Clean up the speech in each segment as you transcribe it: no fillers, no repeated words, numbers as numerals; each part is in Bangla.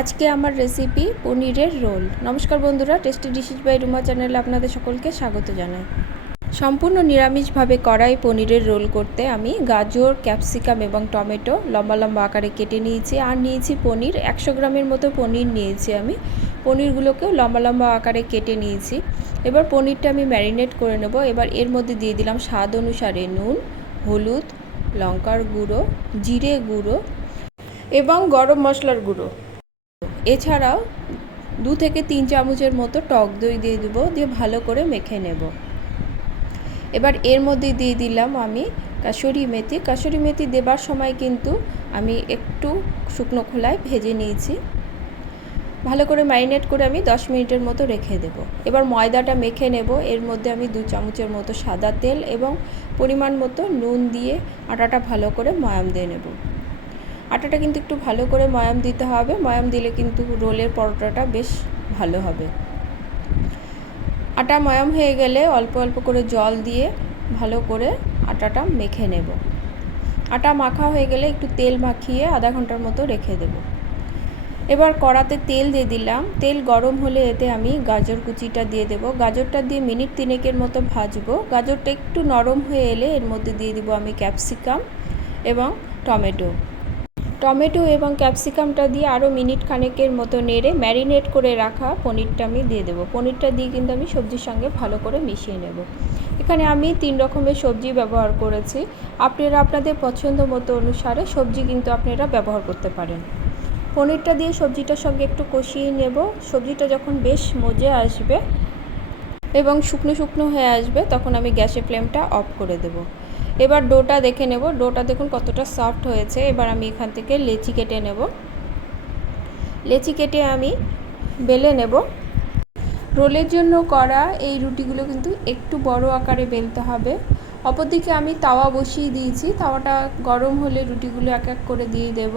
আজকে আমার রেসিপি পনিরের রোল। নমস্কার বন্ধুরা, টেস্টি ডিশেস বাই রুমা চ্যানেলে আপনাদের সকলকে স্বাগত জানাই। সম্পূর্ণ নিরামিষভাবে করা এই পনিরের রোল করতে আমি গাজর, ক্যাপসিকাম এবং টমেটো লম্বা লম্বা আকারে কেটে নিয়েছি। আর নিয়েছি পনির, 100 গ্রামের মতো পনির নিয়েছি আমি। পনিরগুলোকেও লম্বা লম্বা আকারে কেটে নিয়েছি। এবার পনিরটা আমি ম্যারিনেট করে নেব। এবার এর মধ্যে দিয়ে দিলাম স্বাদ অনুসারে নুন, হলুদ, লঙ্কার গুঁড়ো, জিরে গুঁড়ো এবং গরম মশলার গুঁড়ো। এছাড়াও 2 থেকে 3 চামচের মতো টক দই দিয়ে দেবো, দিয়ে ভালো করে মেখে নেব। এবার এর মধ্যে দিয়ে দিলাম আমি কাসুরি মেথি দেবার সময় কিন্তু আমি একটু শুকনো খোলায় ভেজে নিয়েছি। ভালো করে ম্যারিনেট করে আমি 10 মিনিটের মতো রেখে দেব। এবার ময়দাটা মেখে নেব। এর মধ্যে আমি 2 চামচের মতো সাদা তেল এবং পরিমাণ মতো নুন দিয়ে আটাটা ভালো করে ময়াম দিয়ে নেব। আটাটা কিন্তু একটু ভালো করে ময়াম দিতে হবে, ময়াম দিলে কিন্তু রোলের পরোটাটা বেশ ভালো হবে। আটা ময়াম হয়ে গেলে অল্প অল্প করে জল দিয়ে ভালো করে আটাটা মেখে নেব। আটা মাখা হয়ে গেলে একটু তেল মাখিয়ে আধা ঘন্টার মতো রেখে দেব। এবার কড়াতে তেল দিয়ে দিলাম। তেল গরম হলে এতে আমি গাজর কুচিটা দিয়ে দেব। গাজরটা দিয়ে মিনিট 3 মতো ভাজবো। গাজরটা একটু নরম হয়ে এলে এর মধ্যে দিয়ে দিব আমি ক্যাপসিকাম এবং টমেটো এবং ক্যাপসিকামটা দিয়ে আরও মিনিট খানেকের মতো নেড়ে ম্যারিনেট করে রাখা পনিরটা আমি দিয়ে দেবো। পনিরটা দিয়ে কিন্তু আমি সবজির সঙ্গে ভালো করে মিশিয়ে নেব। এখানে আমি 3 রকমের সবজি ব্যবহার করেছি। আপনারা আপনাদের পছন্দ মতো অনুসারে সবজি কিন্তু আপনারা ব্যবহার করতে পারেন। পনিরটা দিয়ে সবজিটার সঙ্গে একটু কষিয়ে নেব। সবজিটা যখন বেশ মজে আসবে এবং শুকনো শুকনো হয়ে আসবে তখন আমি গ্যাসের ফ্লেমটা অফ করে দেব। এবার ডোটা দেখে নেব। ডোটা দেখুন কতটা সফট হয়েছে। এবার আমি এখান থেকে লেচি কেটে নেব। লেচি কেটে আমি বেলে নেব। রোলের জন্য করা এই রুটিগুলো কিন্তু একটু বড় আকারে বেলতে হবে। অপরদিকে আমি তাওয়া বসিয়ে দিয়েছি। তাওয়াটা গরম হলে রুটিগুলো এক এক করে দিয়ে দেব।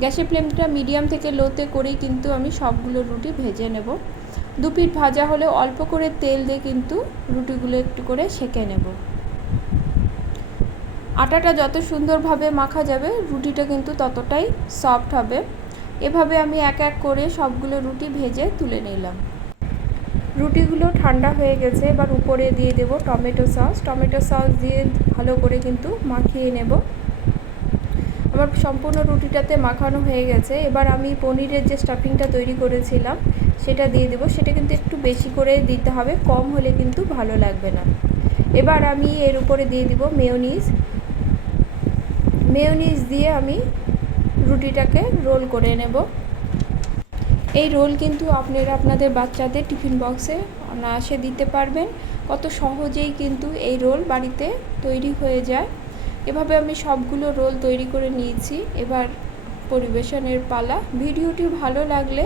গ্যাসের ফ্লেমটা মিডিয়াম থেকে লোতে করেই কিন্তু আমি সবগুলো রুটি ভেজে নেব। 2 পিঠ ভাজা হলে অল্প করে তেল দিয়ে কিন্তু রুটিগুলো একটু করে সেঁকে নেব। আটাটা যত সুন্দরভাবে মাখা যাবে রুটিটা কিন্তু ততটাই সফট হবে। এভাবে আমি এক এক করে সবগুলো রুটি ভেজে তুলে নিলাম। রুটিগুলো ঠান্ডা হয়ে গেছে। এবার উপরে দিয়ে দেব টমেটো সস দিয়ে ভালো করে কিন্তু মাখিয়ে নেব। আমার সম্পূর্ণ রুটিটাতে মাখানো হয়ে গেছে। এবার আমি পনিরের যে স্টাফিংটা তৈরি করেছিলাম সেটা দিয়ে দেব। সেটা কিন্তু একটু বেশি করে দিতে হবে, কম হলে কিন্তু ভালো লাগবে না। এবার আমি এর উপরে দিয়ে দিব মেয়োনিজ দিয়ে আমি রুটিটাকে রোল করে নেব। এই রোল কিন্তু আপনারা আপনাদের বাচ্চাদের টিফিন বক্সে অনায়াসে দিতে পারবেন। কত সহজেই কিন্তু এই রোল বাড়িতে তৈরি হয়ে যায়। এভাবে আমি সবগুলো রোল তৈরি করে নিয়েছি। এবার পরিবেশনের পালা। ভিডিওটি ভালো লাগলে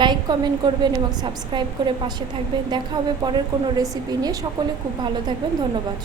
লাইক কমেন্ট করবেন এবং সাবস্ক্রাইব করে পাশে থাকবেন। দেখা হবে পরের কোনো রেসিপি নিয়ে। সকলে খুব ভালো থাকবেন। ধন্যবাদ।